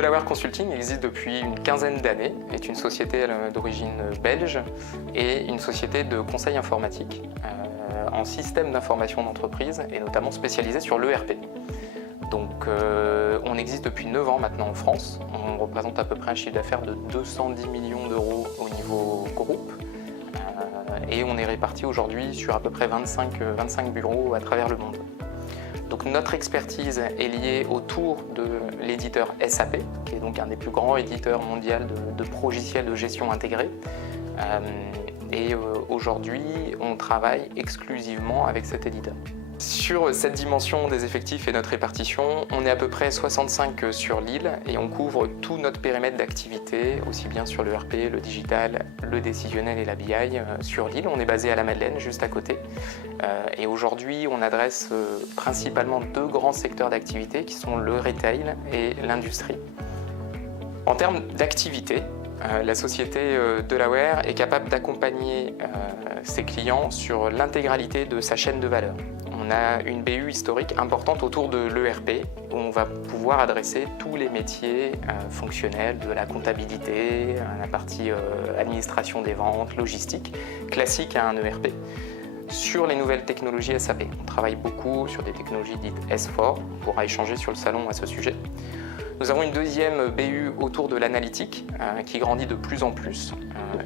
Delaware Consulting existe depuis une quinzaine d'années, est une société d'origine belge et une société de conseil informatique en système d'information d'entreprise et notamment spécialisée sur l'ERP. Donc on existe depuis 9 ans maintenant en France, on représente à peu près un chiffre d'affaires de 210 millions d'euros au niveau groupe et on est répartis aujourd'hui sur à peu près 25 bureaux à travers le monde. Donc notre expertise est liée autour de l'éditeur SAP, qui est donc un des plus grands éditeurs mondiaux de logiciels de gestion intégrés. Aujourd'hui, on travaille exclusivement avec cet éditeur. Sur cette dimension des effectifs et notre répartition, on est à peu près 65 sur l'île et on couvre tout notre périmètre d'activité, aussi bien sur le RP, le digital, le décisionnel et la BI sur l'île. On est basé à la Madeleine, juste à côté. Et aujourd'hui, on adresse principalement 2 grands secteurs d'activité qui sont le retail et l'industrie. En termes d'activité, la société Delaware est capable d'accompagner ses clients sur l'intégralité de sa chaîne de valeur. On a une BU historique importante autour de l'ERP où on va pouvoir adresser tous les métiers fonctionnels de la comptabilité, la partie administration des ventes, logistique, classique à un ERP. Sur les nouvelles technologies SAP, on travaille beaucoup sur des technologies dites S4, on pourra échanger sur le salon à ce sujet. Nous avons une deuxième BU autour de l'analytique qui grandit de plus en plus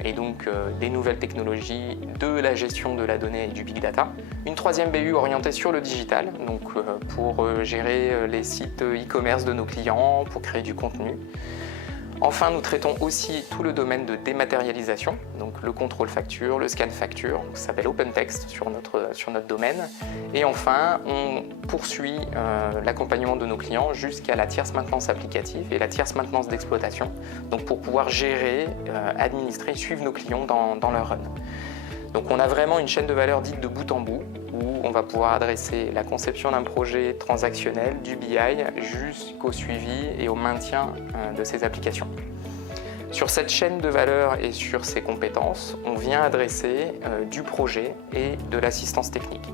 et donc des nouvelles technologies, de la gestion de la donnée et du big data. Une troisième BU orientée sur le digital, donc pour gérer les sites e-commerce de nos clients, pour créer du contenu. Enfin, nous traitons aussi tout le domaine de dématérialisation, donc le contrôle facture, le scan facture, ça s'appelle OpenText sur notre domaine. Et enfin, on poursuit l'accompagnement de nos clients jusqu'à la tierce maintenance applicative et la tierce maintenance d'exploitation, donc pour pouvoir gérer, administrer, suivre nos clients dans leur run. Donc on a vraiment une chaîne de valeur dite de bout en bout, où on va pouvoir adresser la conception d'un projet transactionnel, du BI, jusqu'au suivi et au maintien de ces applications. Sur cette chaîne de valeur et sur ces compétences, on vient adresser du projet et de l'assistance technique.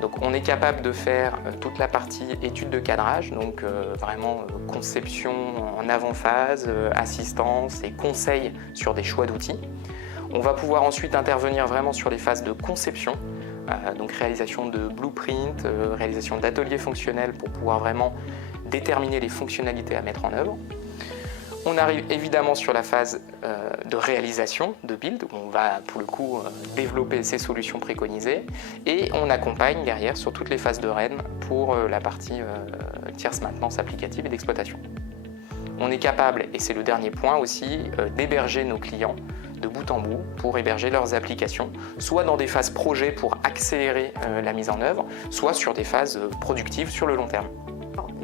Donc on est capable de faire toute la partie étude de cadrage, donc vraiment conception en avant-phase, assistance et conseil sur des choix d'outils. On va pouvoir ensuite intervenir vraiment sur les phases de conception, donc réalisation de blueprint, réalisation d'ateliers fonctionnels pour pouvoir vraiment déterminer les fonctionnalités à mettre en œuvre. On arrive évidemment sur la phase de réalisation, de build, où on va pour le coup développer ces solutions préconisées et on accompagne derrière sur toutes les phases de REN pour la partie tierce maintenance applicative et d'exploitation. On est capable, et c'est le dernier point aussi, d'héberger nos clients de bout en bout pour héberger leurs applications, soit dans des phases projet pour accélérer la mise en œuvre, soit sur des phases productives sur le long terme.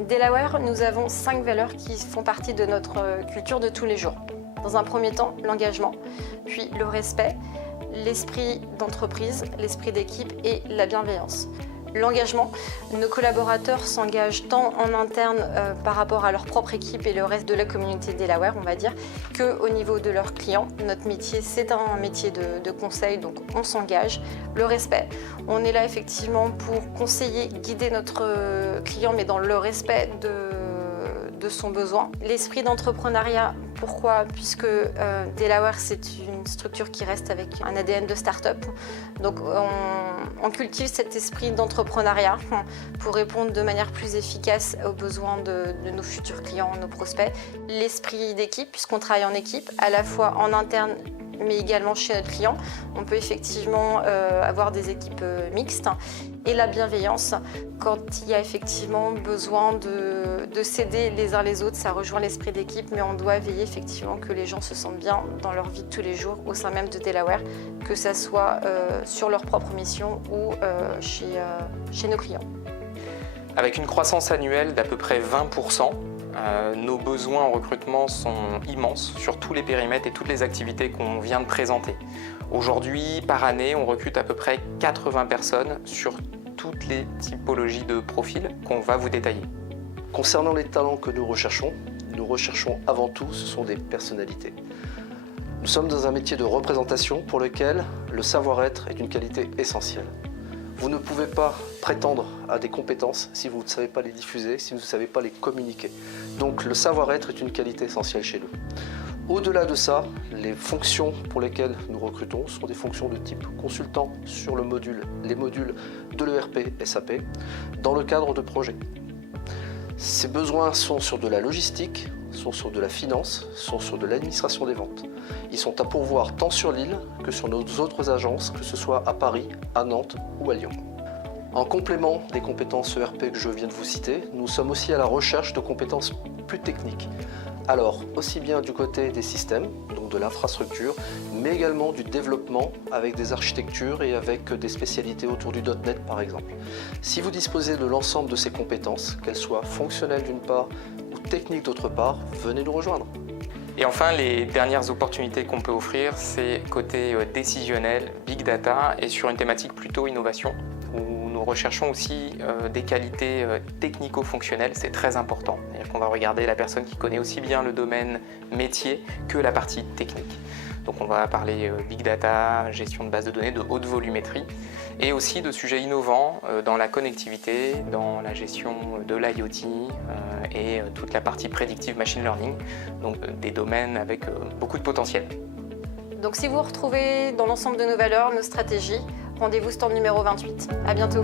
Delaware, nous avons 5 valeurs qui font partie de notre culture de tous les jours. Dans un premier temps, l'engagement, puis le respect, l'esprit d'entreprise, l'esprit d'équipe et la bienveillance. L'engagement, nos collaborateurs s'engagent tant en interne par rapport à leur propre équipe et le reste de la communauté Delaware, on va dire, qu'au niveau de leurs clients. Notre métier, c'est un métier de conseil, donc on s'engage. Le respect, on est là effectivement pour conseiller, guider notre client, mais dans le respect de son besoin. L'esprit d'entrepreneuriat, pourquoi? Puisque Delaware, c'est une structure qui reste avec un ADN de start-up. Donc on cultive cet esprit d'entrepreneuriat pour répondre de manière plus efficace aux besoins de nos futurs clients, nos prospects. L'esprit d'équipe, puisqu'on travaille en équipe, à la fois en interne mais également chez notre client. On peut effectivement avoir des équipes mixtes. Et la bienveillance, quand il y a effectivement besoin de s'aider les uns les autres, ça rejoint l'esprit d'équipe, mais on doit veiller effectivement que les gens se sentent bien dans leur vie de tous les jours au sein même de Delaware, que ça soit sur leur propre mission ou chez nos clients. Avec une croissance annuelle d'à peu près 20%, nos besoins en recrutement sont immenses sur tous les périmètres et toutes les activités qu'on vient de présenter. Aujourd'hui, par année, on recrute à peu près 80 personnes sur toutes les typologies de profils qu'on va vous détailler. Concernant les talents que nous recherchons avant tout, ce sont des personnalités. Nous sommes dans un métier de représentation pour lequel le savoir-être est une qualité essentielle. Vous ne pouvez pas prétendre à des compétences si vous ne savez pas les diffuser, si vous ne savez pas les communiquer. Donc le savoir-être est une qualité essentielle chez nous. Au-delà de ça, les fonctions pour lesquelles nous recrutons sont des fonctions de type consultant sur les modules de l'ERP SAP dans le cadre de projets. Ces besoins sont sur de la logistique, sont sur de la finance, sont sur de l'administration des ventes. Ils sont à pourvoir tant sur l'île que sur nos autres agences, que ce soit à Paris, à Nantes ou à Lyon. En complément des compétences ERP que je viens de vous citer, nous sommes aussi à la recherche de compétences plus techniques. Alors, aussi bien du côté des systèmes, donc de l'infrastructure, mais également du développement avec des architectures et avec des spécialités autour du .NET par exemple. Si vous disposez de l'ensemble de ces compétences, qu'elles soient fonctionnelles d'une part ou techniques d'autre part, venez nous rejoindre. Et enfin, les dernières opportunités qu'on peut offrir, c'est côté décisionnel, big data et sur une thématique plutôt innovation, où nous recherchons aussi des qualités technico-fonctionnelles, c'est très important. C'est-à-dire qu'on va regarder la personne qui connaît aussi bien le domaine métier que la partie technique. Donc on va parler big data, gestion de bases de données, de haute volumétrie, et aussi de sujets innovants dans la connectivité, dans la gestion de l'IoT et toute la partie predictive machine learning, donc des domaines avec beaucoup de potentiel. Donc si vous retrouvez dans l'ensemble de nos valeurs, nos stratégies, rendez-vous stand numéro 28. À bientôt.